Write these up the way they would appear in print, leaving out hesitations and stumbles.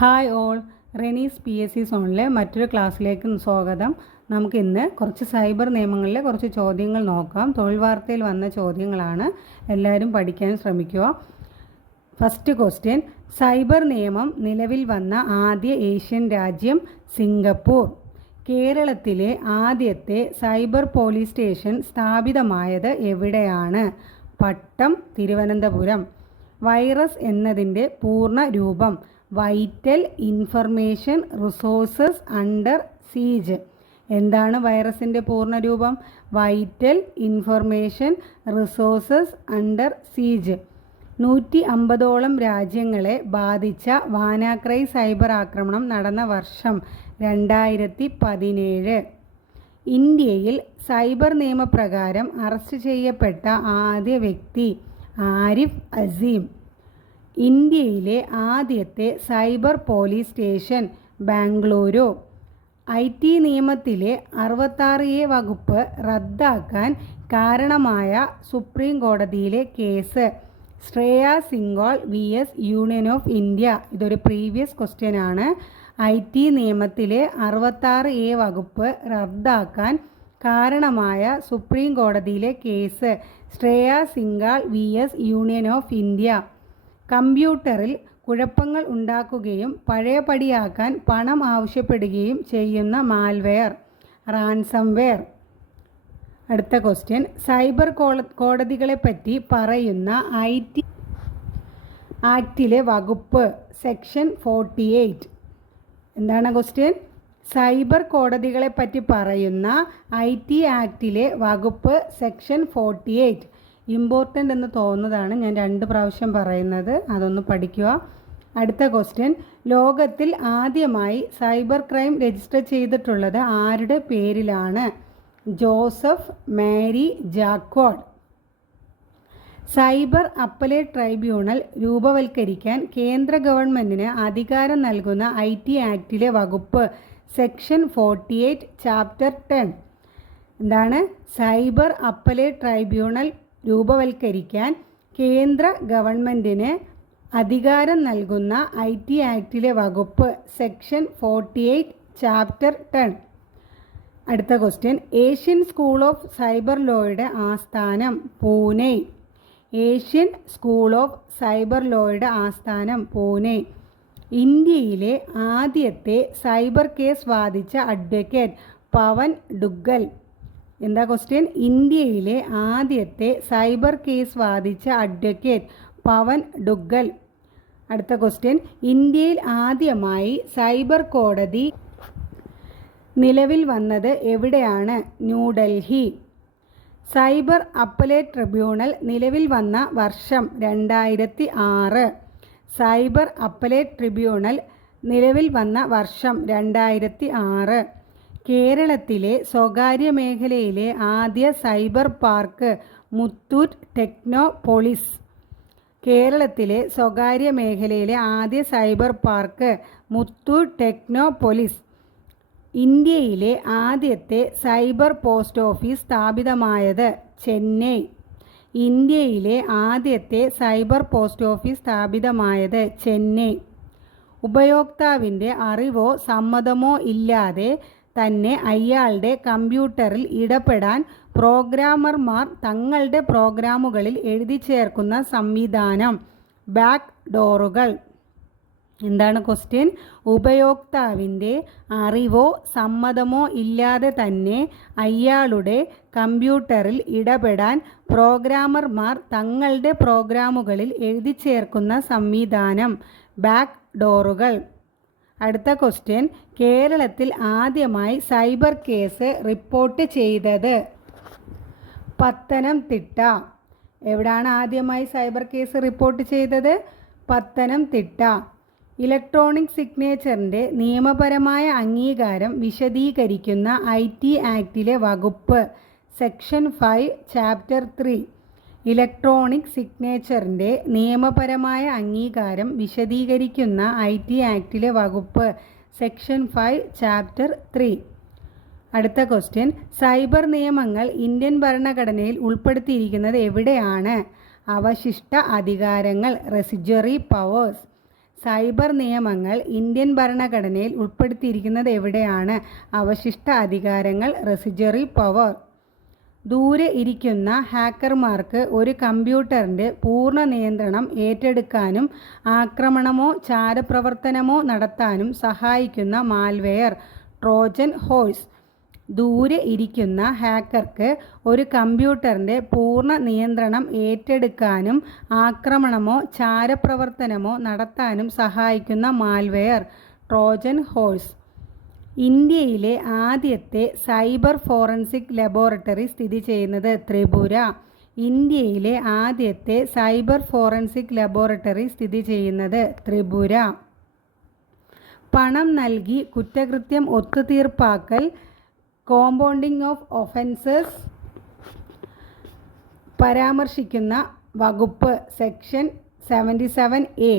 Hi all, Renees PSC സോണിലെ മറ്റൊരു ക്ലാസ്സിലേക്ക് സ്വാഗതം. നമുക്കിന്ന് കുറച്ച് സൈബർ നിയമങ്ങളിലെ കുറച്ച് ചോദ്യങ്ങൾ നോക്കാം. തൊഴിൽ വാർത്തയിൽ വന്ന ചോദ്യങ്ങളാണ്. എല്ലാവരും പഠിക്കാൻ ശ്രമിക്കുക. ഫസ്റ്റ് ക്വസ്റ്റ്യൻ, സൈബർ നിയമം നിലവിൽ വന്ന ആദ്യ ഏഷ്യൻ രാജ്യം സിംഗപ്പൂർ. കേരളത്തിലെ ആദ്യത്തെ സൈബർ പോലീസ് സ്റ്റേഷൻ സ്ഥാപിതമായത് എവിടെയാണ്? പട്ടം, തിരുവനന്തപുരം. വൈറസ് എന്നതിൻ്റെ പൂർണ്ണ രൂപം vital information resources under siege. എന്താണ് വൈറസിൻ്റെ പൂർണ്ണരൂപം? Vital information resources under siege. 150ഓളം രാജ്യങ്ങളെ ബാധിച്ച വാനാക്രൈ സൈബർ ആക്രമണം നടന്ന വർഷം 2017. ഇന്ത്യയിൽ സൈബർ നിയമപ്രകാരം അറസ്റ്റ് ചെയ്യപ്പെട്ട ആദ്യ വ്യക്തി ആരിഫ് അസീം. ഇന്ത്യയിലെ ആദ്യത്തെ cyber police station Bengaluru. IT നിയമത്തിലെ 66A വകുപ്പ് റദ്ദാക്കാൻ കാരണമായ സുപ്രീം കോടതിയിലെ case Shreya Singhal vs union of India. ഇതൊരു പ്രീവിയസ് ക്വസ്റ്റ്യൻ ആണ്. IT നിയമത്തിലെ 66A വകുപ്പ് റദ്ദാക്കാൻ കാരണമായ സുപ്രീം കോടതിയിലെ case Shreya Singhal vs union of India. കമ്പ്യൂട്ടറിൽ കുഴപ്പങ്ങൾ ഉണ്ടാക്കുകയും പഴയപടിയാക്കാൻ പണം ആവശ്യപ്പെടുകയും ചെയ്യുന്ന മാൽവെയർ, റാൻസംവെയർ. അടുത്ത ക്വസ്റ്റ്യൻ, സൈബർ കോടതികളെപ്പറ്റി പറയുന്ന IT ആക്ടിലെ വകുപ്പ് സെക്ഷൻ 48. എന്താണ് ക്വസ്റ്റ്യൻ? സൈബർ കോടതികളെപ്പറ്റി പറയുന്ന IT ആക്ടിലെ വകുപ്പ് സെക്ഷൻ 48. ഇമ്പോർട്ടൻ്റ് എന്ന് തോന്നുന്നതാണ് ഞാൻ 2 പ്രാവശ്യം പറയുന്നത്, അതൊന്ന് പഠിക്കുക. അടുത്ത ക്വസ്റ്റ്യൻ, ലോകത്തിൽ ആദ്യമായി സൈബർ ക്രൈം രജിസ്റ്റർ ചെയ്തിട്ടുള്ളത് ആരുടെ പേരിലാണ്? ജോസഫ് മാരി ജാക്വാഡ്. സൈബർ അപ്പലേറ്റ് ട്രൈബ്യൂണൽ രൂപവൽക്കരിക്കാൻ കേന്ദ്ര ഗവൺമെൻറ്റിന് അധികാരം നൽകുന്ന IT ആക്ടിലെ വകുപ്പ് സെക്ഷൻ 48 ചാപ്റ്റർ 10. എന്താണ്? സൈബർ അപ്പലേറ്റ് ട്രൈബ്യൂണൽ രൂപവൽക്കരിക്കാൻ കേന്ദ്ര ഗവൺമെൻറ്റിന് അധികാരം നൽകുന്ന IT ആക്ടിലെ വകുപ്പ് സെക്ഷൻ 48 ചാപ്റ്റർ 10. അടുത്ത question, Asian school of cyber ലോയുടെ ആസ്ഥാനം Pune. Asian school of cyber ലോയുടെ ആസ്ഥാനം പൂനെ. ഇന്ത്യയിലെ ആദ്യത്തെ സൈബർ കേസ് വാദിച്ച അഡ്വക്കേറ്റ് പവൻ ഡുഗ്ഗൽ. എന്താ ക്വസ്റ്റ്യൻ? ഇന്ത്യയിലെ ആദ്യത്തെ സൈബർ കേസ് വാദിച്ച അഡ്വക്കേറ്റ് പവൻ ഡുഗ്ഗൽ. അടുത്ത ക്വസ്റ്റ്യൻ, ഇന്ത്യയിൽ ആദ്യമായി സൈബർ കോടതി നിലവിൽ വന്നത് എവിടെയാണ്? ന്യൂഡൽഹി. സൈബർ അപ്പലേറ്റ് ട്രിബ്യൂണൽ നിലവിൽ വന്ന വർഷം 2006. സൈബർ അപ്പലേറ്റ് ട്രിബ്യൂണൽ നിലവിൽ വന്ന വർഷം 2006. കേരളത്തിലെ സ്വകാര്യ മേഖലയിലെ ആദ്യ സൈബർ പാർക്ക് മുത്തൂറ്റ് ടെക്നോപോളിസ്. കേരളത്തിലെ സ്വകാര്യ മേഖലയിലെ ആദ്യ സൈബർ പാർക്ക് മുത്തൂറ്റ് ടെക്നോപോളിസ്. ഇന്ത്യയിലെ ആദ്യത്തെ സൈബർ പോസ്റ്റ് ഓഫീസ് സ്ഥാപിതമായത് ചെന്നൈ. ഇന്ത്യയിലെ ആദ്യത്തെ സൈബർ പോസ്റ്റ് ഓഫീസ് സ്ഥാപിതമായത് ചെന്നൈ. ഉപയോക്താവിൻ്റെ അറിവോ സമ്മതമോ ഇല്ലാതെ തന്നെ അയാളുടെ കമ്പ്യൂട്ടറിൽ ഇടപെടാൻ പ്രോഗ്രാമർമാർ തങ്ങളുടെ പ്രോഗ്രാമുകളിൽ എഴുതി ചേർക്കുന്ന സംവിധാനം ബാക്ക് ഡോറുകൾ. എന്താണ് ക്വസ്റ്റ്യൻ? ഉപയോക്താവിൻ്റെ അറിവോ സമ്മതമോ ഇല്ലാതെ തന്നെ അയാളുടെ കമ്പ്യൂട്ടറിൽ ഇടപെടാൻ പ്രോഗ്രാമർമാർ തങ്ങളുടെ പ്രോഗ്രാമുകളിൽ എഴുതി ചേർക്കുന്ന സംവിധാനം ബാക്ക് ഡോറുകൾ. അടുത്ത ക്വസ്റ്റ്യൻ, കേരളത്തിൽ ആദ്യമായി സൈബർ കേസ് റിപ്പോർട്ട് ചെയ്തത്? പത്തനംതിട്ട. എവിടാണ് ആദ്യമായി സൈബർ കേസ് റിപ്പോർട്ട് ചെയ്തത്? പത്തനംതിട്ട. ഇലക്ട്രോണിക് സിഗ്നേച്ചറിൻ്റെ നിയമപരമായ അംഗീകാരം വിശദീകരിക്കുന്ന IT ആക്ടിലെ വകുപ്പ് സെക്ഷൻ 5 ചാപ്റ്റർ 3. ഇലക്ട്രോണിക് സിഗ്നേച്ചറിൻ്റെ നിയമപരമായ അംഗീകാരം വിശദീകരിക്കുന്ന IT ആക്ടിലെ വകുപ്പ് സെക്ഷൻ 5 ചാപ്റ്റർ 3. അടുത്ത ക്വസ്റ്റ്യൻ, സൈബർ നിയമങ്ങൾ ഇന്ത്യൻ ഭരണഘടനയിൽ ഉൾപ്പെടുത്തിയിരിക്കുന്നത് എവിടെയാണ്? അവശിഷ്ട അധികാരങ്ങൾ, റെസിജ്വറി പവേഴ്സ്. സൈബർ നിയമങ്ങൾ ഇന്ത്യൻ ഭരണഘടനയിൽ ഉൾപ്പെടുത്തിയിരിക്കുന്നത് എവിടെയാണ്? അവശിഷ്ട അധികാരങ്ങൾ, റെസിജ്വറി പവർ. ദൂരെ ഇരിക്കുന്ന ഹാക്കർമാർക്ക് ഒരു കമ്പ്യൂട്ടറിൻ്റെ പൂർണ്ണ നിയന്ത്രണം ഏറ്റെടുക്കാനും ആക്രമണമോ ചാരപ്രവർത്തനമോ നടത്താനും സഹായിക്കുന്ന മാൽവെയർ, ട്രോജൻ ഹോഴ്സ്. ദൂരെ ഇരിക്കുന്ന ഹാക്കർക്ക് ഒരു കമ്പ്യൂട്ടറിൻ്റെ പൂർണ്ണ നിയന്ത്രണം ഏറ്റെടുക്കാനും ആക്രമണമോ ചാരപ്രവർത്തനമോ നടത്താനും സഹായിക്കുന്ന മാൽവെയർ, ട്രോജൻ ഹോഴ്സ്. ഇന്ത്യയിലെ ആദ്യത്തെ സൈബർ ഫോറൻസിക് ലബോറട്ടറി സ്ഥിതി ചെയ്യുന്നത് ത്രിപുര. ഇന്ത്യയിലെ ആദ്യത്തെ സൈബർ ഫോറൻസിക് ലബോറട്ടറി സ്ഥിതി ചെയ്യുന്നത് ത്രിപുര. പണം നൽകി കുറ്റകൃത്യം ഒത്തുതീർപ്പാക്കൽ, കോമ്പൗണ്ടിംഗ് ഓഫ് ഒഫൻസസ് പരാമർശിക്കുന്ന വകുപ്പ് സെക്ഷൻ 77A.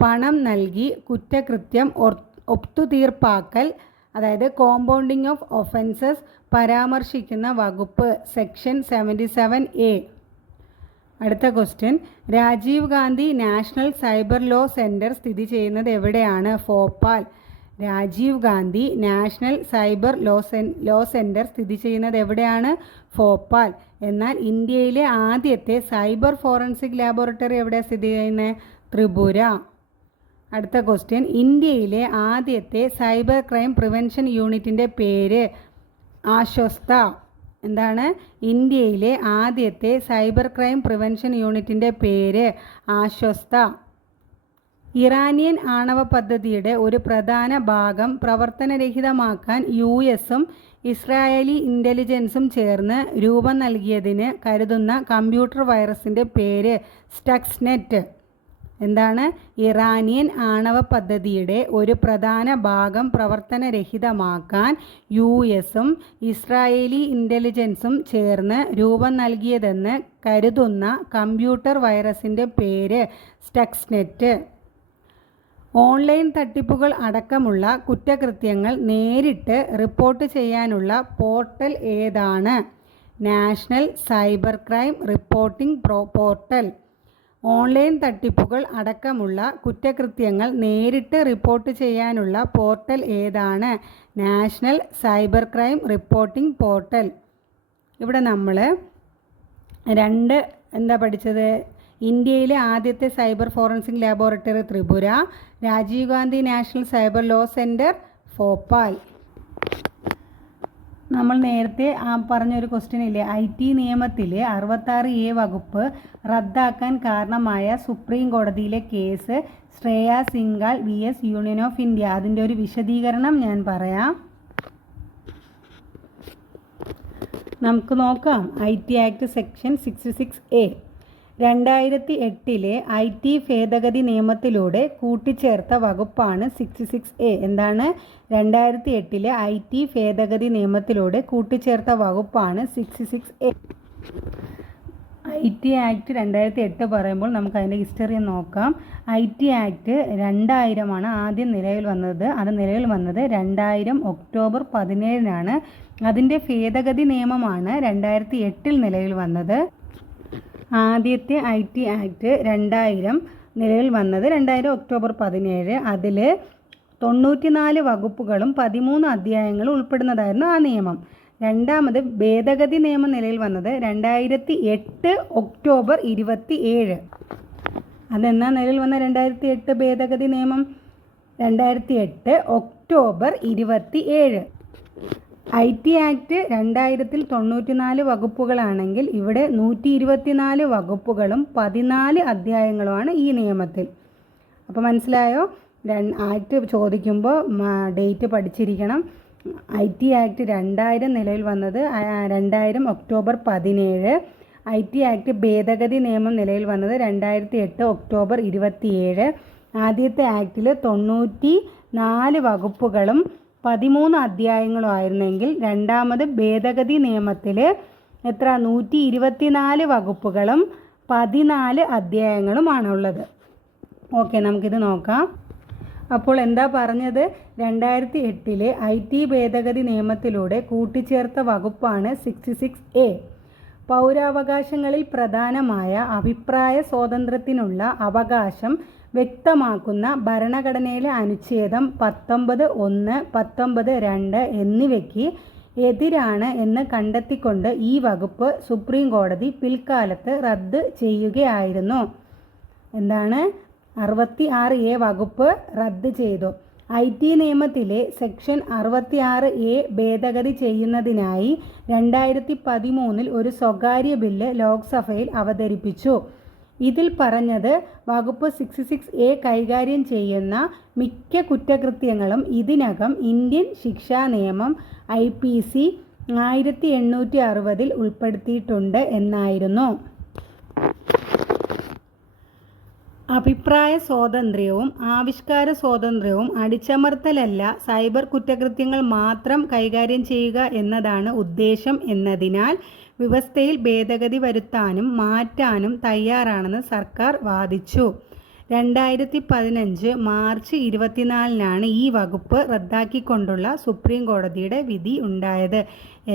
പണം നൽകി കുറ്റകൃത്യം ഒത്തുതീർപ്പാക്കൽ, അതായത് കോമ്പൗണ്ടിംഗ് ഓഫ് ഒഫൻസസ് പരാമർശിക്കുന്ന വകുപ്പ് സെക്ഷൻ 77A. അടുത്ത question, Rajiv Gandhi national cyber law centre സ്ഥിതി ചെയ്യുന്നത് എവിടെയാണ്? Bhopal. Rajiv Gandhi national cyber law centre സ്ഥിതി ചെയ്യുന്നത് എവിടെയാണ്? ഭോപ്പാൽ. എന്നാൽ ഇന്ത്യയിലെ ആദ്യത്തെ സൈബർ ഫോറൻസിക് ലാബോറട്ടറി എവിടെയാണ് സ്ഥിതി ചെയ്യുന്നത്? ത്രിപുര. അടുത്ത ക്വസ്റ്റ്യൻ, ഇന്ത്യയിലെ ആദ്യത്തെ സൈബർ ക്രൈം പ്രിവെൻഷൻ യൂണിറ്റിൻ്റെ പേര്? ആശ്വസ്ത. എന്താണ്? ഇന്ത്യയിലെ ആദ്യത്തെ സൈബർ ക്രൈം പ്രിവെൻഷൻ യൂണിറ്റിൻ്റെ പേര് ആശ്വസ്ത. ഇറാനിയൻ ആണവ പദ്ധതിയുടെ ഒരു പ്രധാന ഭാഗം പ്രവർത്തനരഹിതമാക്കാൻ US-ഉം ഇസ്രായേലി ഇൻ്റലിജൻസും ചേർന്ന് രൂപം നൽകിയതിന് കരുതുന്ന കമ്പ്യൂട്ടർ വൈറസിൻ്റെ പേര് സ്റ്റക്സ്നെറ്റ്. എന്താണ്? ഇറാനിയൻ ആണവ പദ്ധതിയുടെ ഒരു പ്രധാന ഭാഗം പ്രവർത്തനരഹിതമാക്കാൻ US-ഉം ഇസ്രായേലി ഇൻ്റലിജൻസും ചേർന്ന് രൂപം നൽകിയതെന്ന് കരുതുന്ന കമ്പ്യൂട്ടർ വൈറസിൻ്റെ പേര് സ്റ്റക്സ്നെറ്റ്. ഓൺലൈൻ തട്ടിപ്പുകൾ അടക്കമുള്ള കുറ്റകൃത്യങ്ങൾ നേരിട്ട് റിപ്പോർട്ട് ചെയ്യാനുള്ള പോർട്ടൽ ഏതാണ്? National cyber crime reporting portal. Online തട്ടിപ്പുകൾ അടക്കമുള്ള കുറ്റകൃത്യങ്ങൾ നേരിട്ട് റിപ്പോർട്ട് ചെയ്യാനുള്ള പോർട്ടൽ ഏതാണ്? National cyber crime reporting portal. ഇവിടെ നമ്മൾ എന്താ പഠിച്ചത്? ഇന്ത്യയിലെ ആദ്യത്തെ cyber forensic laboratory Tripura, Rajiv Gandhi national cyber law centre Bhopal. നമ്മൾ നേരത്തെ പറഞ്ഞൊരു ക്വസ്റ്റ്യൻ ഇല്ലേ, IT നിയമത്തിലെ 66A വകുപ്പ് റദ്ദാക്കാൻ കാരണമായ സുപ്രീം കോടതിയിലെ case Shreya Singhal vs union of India. അതിൻ്റെ ഒരു വിശദീകരണം ഞാൻ പറയാം. നമുക്ക് നോക്കാം. IT act section 66A. 2008 IT ഭേദഗതി നിയമത്തിലൂടെ കൂട്ടിച്ചേർത്ത വകുപ്പാണ് 66A. എന്താണ്? 2008 IT ഭേദഗതി നിയമത്തിലൂടെ കൂട്ടിച്ചേർത്ത വകുപ്പാണ് 66A. IT ആക്ട് 2008 പറയുമ്പോൾ നമുക്ക് അതിൻ്റെ ഹിസ്റ്ററി നോക്കാം. IT ആക്ട് 2000 ആദ്യം നിലവിൽ വന്നത്. അത് നിലവിൽ വന്നത് 2000 ഒക്ടോബർ 17 അതിൻ്റെ ഭേദഗതി നിയമമാണ് 2008 നിലവിൽ വന്നത്. ആദ്യത്തെ IT ആക്ട് 2000 നിലവിൽ വന്നത് 2000 ഒക്ടോബർ 17. അതിൽ 94 വകുപ്പുകളും 13 അധ്യായങ്ങളും ഉൾപ്പെടുന്നതായിരുന്നു ആ നിയമം. രണ്ടാമത് ഭേദഗതി നിയമം നിലവിൽ വന്നത് 2008 ഒക്ടോബർ 27. അതെന്നാ നിലവിൽ വന്ന 2008 ഭേദഗതി നിയമം? 2008 ഒക്ടോബർ 27. IT ആക്ട് 2000 94 വകുപ്പുകളാണെങ്കിൽ ഇവിടെ 124 വകുപ്പുകളും 14 അധ്യായങ്ങളുമാണ് ഈ നിയമത്തിൽ. അപ്പോൾ മനസ്സിലായോ? ആക്ട് ചോദിക്കുമ്പോൾ ഡേറ്റ് പഠിച്ചിരിക്കണം. IT ആക്ട് 2000 നിലവിൽ വന്നത് 2000 ഒക്ടോബർ 17. IT ആക്ട് ഭേദഗതി നിയമം നിലവിൽ വന്നത് 2008 ഒക്ടോബർ 27. ആദ്യത്തെ ആക്ടിൽ 94 വകുപ്പുകളും 13 അധ്യായങ്ങളും ആയിരുന്നെങ്കിൽ രണ്ടാമത് ഭേദഗതി നിയമത്തിൽ എത്ര? 124 വകുപ്പുകളും 14 അധ്യായങ്ങളുമാണുള്ളത്. ഓക്കെ, നമുക്കിത് നോക്കാം. അപ്പോൾ എന്താ പറഞ്ഞത്? 2008 IT ഭേദഗതി നിയമത്തിലൂടെ കൂട്ടിച്ചേർത്ത വകുപ്പാണ് 66A. പൗരാവകാശങ്ങളിൽ പ്രധാനമായ അഭിപ്രായ സ്വാതന്ത്ര്യത്തിനുള്ള അവകാശം വ്യക്തമാക്കുന്ന ഭരണഘടനയിലെ അനുച്ഛേദം 19(1), 19(2) എന്നിവയ്ക്ക് എതിരാണ് എന്ന് കണ്ടെത്തിക്കൊണ്ട് ഈ വകുപ്പ് സുപ്രീം കോടതി പിൽക്കാലത്ത് റദ്ദ് ചെയ്യുകയായിരുന്നു. എന്താണ്? 66A വകുപ്പ് റദ്ദ് ചെയ്തു. IT നിയമത്തിലെ സെക്ഷൻ 66A ഭേദഗതി ചെയ്യുന്നതിനായി 2013 ഒരു സ്വകാര്യ ബില്ല് ലോക്സഭയിൽ അവതരിപ്പിച്ചു. ഇതിൽ പറഞ്ഞത് വകുപ്പ് 66A കൈകാര്യം ചെയ്യുന്ന മിക്ക കുറ്റകൃത്യങ്ങളും ഇതിനകം ഇന്ത്യൻ ശിക്ഷാ നിയമം IPC 1860 ഉൾപ്പെടുത്തിയിട്ടുണ്ട് എന്നായിരുന്നു. അഭിപ്രായ സ്വാതന്ത്ര്യവും ആവിഷ്കാര സ്വാതന്ത്ര്യവും അടിച്ചമർത്തലല്ല, സൈബർ കുറ്റകൃത്യങ്ങൾ മാത്രം കൈകാര്യം ചെയ്യുക എന്നതാണ് ഉദ്ദേശം എന്നതിനാൽ വ്യവസ്ഥയിൽ ഭേദഗതി വരുത്താനും മാറ്റാനും തയ്യാറാണെന്ന് സർക്കാർ വാദിച്ചു. 2015 മാർച്ച് 24 ഈ വകുപ്പ് റദ്ദാക്കിക്കൊണ്ടുള്ള സുപ്രീം കോടതിയുടെ വിധി ഉണ്ടായത്.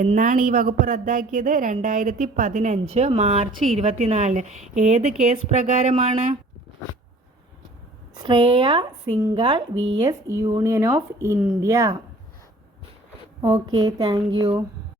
എന്നാണ് ഈ വകുപ്പ് റദ്ദാക്കിയത്? 2015 മാർച്ച് 24. ഏത് കേസ് പ്രകാരമാണ്? Shreya Singhal vs union of India. Okay, thank you.